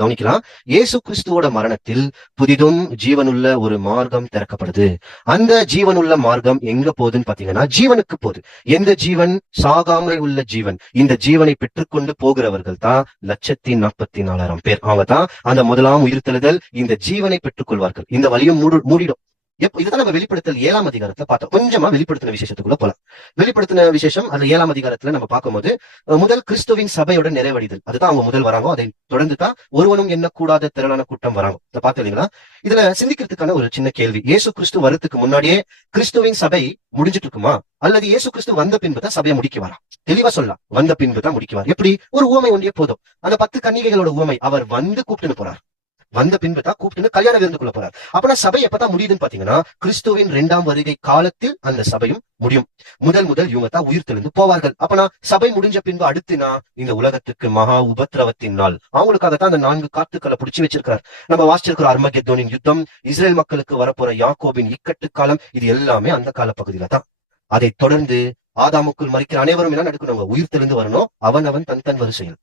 கவனிக்கலாம். இயேசு கிறிஸ்துவோட மரணத்தில் புதிதும் ஜீவனுள்ள ஒரு மார்க்கம் திறக்கப்படுது. அந்த ஜீவனுள்ள மார்க்கம் எங்க போகுதுன்னு பாத்தீங்கன்னா ஜீவனுக்கு போகுது. எந்த ஜீவன்? சாகாமல் உள்ள ஜீவன். இந்த ஜீவனை பெற்றுக்கொண்டு போகிறவர்கள் தான் லட்சத்தி நாற்பத்தி நாலாயிரம் பேர். அவங்க தான் அந்த முதலாம் உயிர்த்தெழுதல் இந்த ஜீவனை பெற்றுக்கொள்வார்கள். இந்த வழியும் மூடிடும். எப்ப இதுதான் நம்ம வெளிப்படுத்தல் ஏழாம் அதிகாரத்துல பார்த்தோம். கொஞ்சமா வெளிப்படுத்தின விசேஷத்துக்குள்ள போலாம். வெளிப்படுத்தின விசேஷம் அது ஏழாம் அதிகாரத்துல நம்ம பார்க்கும்போது முதல் கிறிஸ்துவின் சபையோட நிறைவடைதல். அதுதான் அவங்க முதல் வராங்க அதை தொடர்ந்து தான் ஒருவனும் எண்ணக்கூடாத திரளான கூட்டம் வராங்க இதை பார்த்து இல்லைங்களா இதுல சிந்திக்கிறதுக்கான ஒரு சின்ன கேள்வி. இயேசு கிறிஸ்து வரத்துக்கு முன்னாடியே கிறிஸ்துவின் சபை முடிஞ்சிட்டு இருக்குமா? அல்லது இயேசு கிறிஸ்து வந்த பின்பு தான் சபையை முடிக்க வரா தெளிவா சொல்லலாம். வந்த பின்பு தான் முடிக்குவார். எப்படி? ஒரு உவமை ஒன்றிய போதும். அந்த பத்து கன்னிகைகளோட உவமை அவர் வந்து கூப்பிட்டுன்னு போறார். வந்த பின்பு தான் கூப்பிட்டு கல்யாண விருந்துக்குள்ள போறார். அப்பனா சபை எப்பதான் முடியுதுன்னு பாத்தீங்கன்னா கிறிஸ்துவின் இரண்டாம் வருகை காலத்தில் அந்த சபையும் முடியும். முதல் முதல் இவங்க தான் உயிர் தெளிந்து போவார்கள். அப்பனா சபை முடிஞ்ச பின்பு அடுத்துனா இந்த உலகத்துக்கு மகா உபத்திரவத்தின் நாள். அவங்களுக்காகத்தான் அந்த நான்கு காத்துக்களை பிடிச்சி வச்சிருக்கார் நம்ம வாசிச்சிருக்கிற அர்மகெத்தோனின் யுத்தம் இஸ்ரேல் மக்களுக்கு வரப்போற யாக்கோபின் இக்கட்டு காலம் இது எல்லாமே அந்த கால பகுதியில தான். அதை தொடர்ந்து ஆதாமுக்குள் மறிக்கிற அனைவரும் என்ன நடக்கணும்? உயிர் தெளிந்து வரணும். அவன் அவன் தன் தன் வரிசையில்.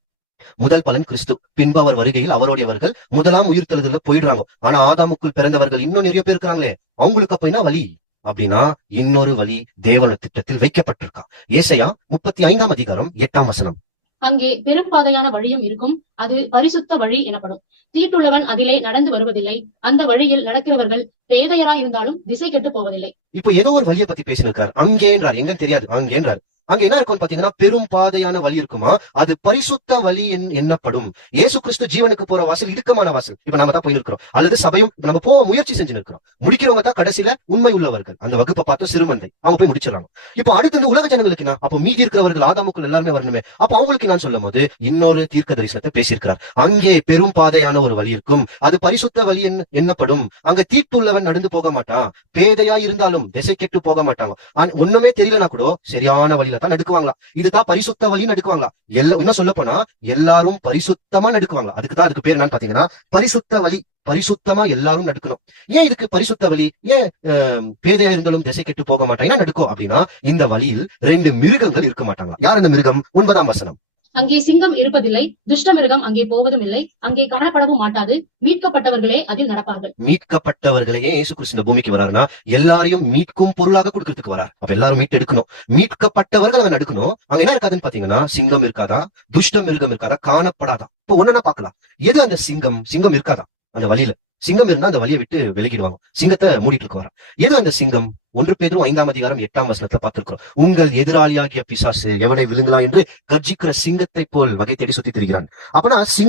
முதல் பலன் கிறிஸ்து. பின்பு அவர் வருகையில் அவருடையவர்கள் முதலாம் உயிர் தெழுதல போயிடுறாங்க. ஆனா ஆதாமுக்குள் பிறந்தவர்கள் இன்னும் நிறைய பேர் இருக்கிறாங்களே. அவங்களுக்கு அப்ப என்ன வழி? அப்படின்னா இன்னொரு வழி தேவன திட்டத்தில் வைக்கப்பட்டிருக்கா. ஏசையா முப்பத்தி ஐந்தாம் அதிகாரம் எட்டாம் வசனம். அங்கே பெரும்பாதையான வழியும் இருக்கும். அது பரிசுத்த வழி எனப்படும். தீட்டுள்ளவன் அதிலே நடந்து வருவதில்லை. அந்த வழியில் நடக்கிறவர்கள் பேதையராய் இருந்தாலும் திசை கெட்டு போவதில்லை. இப்போ ஏதோ ஒரு வழியை பத்தி பேசினிருக்கார். அங்கேன்றார். எங்கன்னு தெரியாது. அங்கேன்றார். அங்க என்ன இருக்கும் பாத்தீங்கன்னா பெரும் பாதையான வழி இருக்குமா? அது பரிசுத்த வழி என்னப்படும். ஏசு கிறிஸ்து ஜீவனுக்கு போற வாசல் இடுக்கமான வாசல். இப்ப நம்ம தான் போயிருக்கிறோம். அல்லது சபையும் நம்ம போக முயற்சி செஞ்சு இருக்கிறோம். முடிக்கிறவங்க தான் கடைசியில உண்மை உள்ளவர்கள். அந்த வகுப்பை பார்த்து சிறுமந்தை. அவங்க போய் முடிச்சிடறாங்க இப்போ அடுத்த இந்த உலக ஜனங்களுக்கு நான் அப்போ மீதி இருக்கிறவர்கள் ஆதாமுக்குள் எல்லாருமே வரணுமே. அப்ப அவங்களுக்கு நான் சொல்லும் போது இன்னொரு தீர்க்க தரிசனத்தை பேசியிருக்கிறார். அங்கே பெரும் பாதையான ஒரு வழி இருக்கும். அது பரிசுத்த வழி என்னப்படும். அங்க தீட்டுள்ளவன் நடந்து போக மாட்டான். பேதையா இருந்தாலும் திசை கெட்டு போக மாட்டாங்க ஆனா, ஒண்ணுமே தெரியலனா கூட சரியான வழியில தான் நடுக்குவாங்களா இதுதான் பரிசுத்த வழி நடுக்குவாங்களா எல்லா என்ன சொல்ல போனா எல்லாரும் பரிசுத்தமா நடுக்குவாங்களா அதுக்கு தான் அதுக்கு பேர் என்னன்னு பாத்தீங்கன்னா பரிசுத்த வழி பரிசுத்தமா எல்லாரும் நடுக்கணும் ஏன் இதுக்கு பரிசுத்த வழி ஏன் ஆஹ், பேதையா இருந்தாலும் திசை கெட்டு போக மாட்டாங்க ஏன் நடுக்கும் அப்படின்னா இந்த வழியில் ரெண்டு மிருகங்கள் இருக்க மாட்டாங்களா யார் அந்த மிருகம் ஒன்பதாம் வசனம் அங்கே சிங்கம் இருப்பதில்லை துஷ்ட மிருகம் அங்கே போவதும் இல்லை அங்கே காணப்படவும் மாட்டாது மீட்கப்பட்டவர்களே அதில் நடப்பார்கள். மீட்கப்பட்டவர்களையே இயேசு கிறிஸ்து இந்த பூமிக்கு வராருன்னா எல்லாரையும் மீட்கும் பொருளாக கொடுக்கறதுக்கு வரார். அப்ப எல்லாரும் மீட்டு எடுக்கணும். மீட்கப்பட்டவர்கள் அங்க நடக்கணும் அங்க என்ன இருக்காதுன்னு பாத்தீங்கன்னா சிங்கம் இருக்காதா? துஷ்ட மிருகம் இருக்காதா? காணப்படாதா? இப்ப ஒன்னா பாக்கலாம் எது அந்த சிங்கம்? சிங்கம் இருக்காதா? அந்த வழியில. சிங்கம் இருந்தா அந்த வழியை விட்டு விலகிடுவாங்க. சிங்கத்தை மூடிட்டு இருக்க வர எது அந்த சிங்கம்? ஒன்று பேரும் ஐந்தாம் அதிகாரம் எட்டாம் வசனத்துல பார்த்திருக்கிறோம். உங்கள் எதிராளியாகிய பிசாசு எவனை விழுங்கலாம் என்று கர்ஜிக்கிற சிங்கத்தை போல் வகை தேடி சுத்தி திரிகிறான். அப்பனா சிங்கம்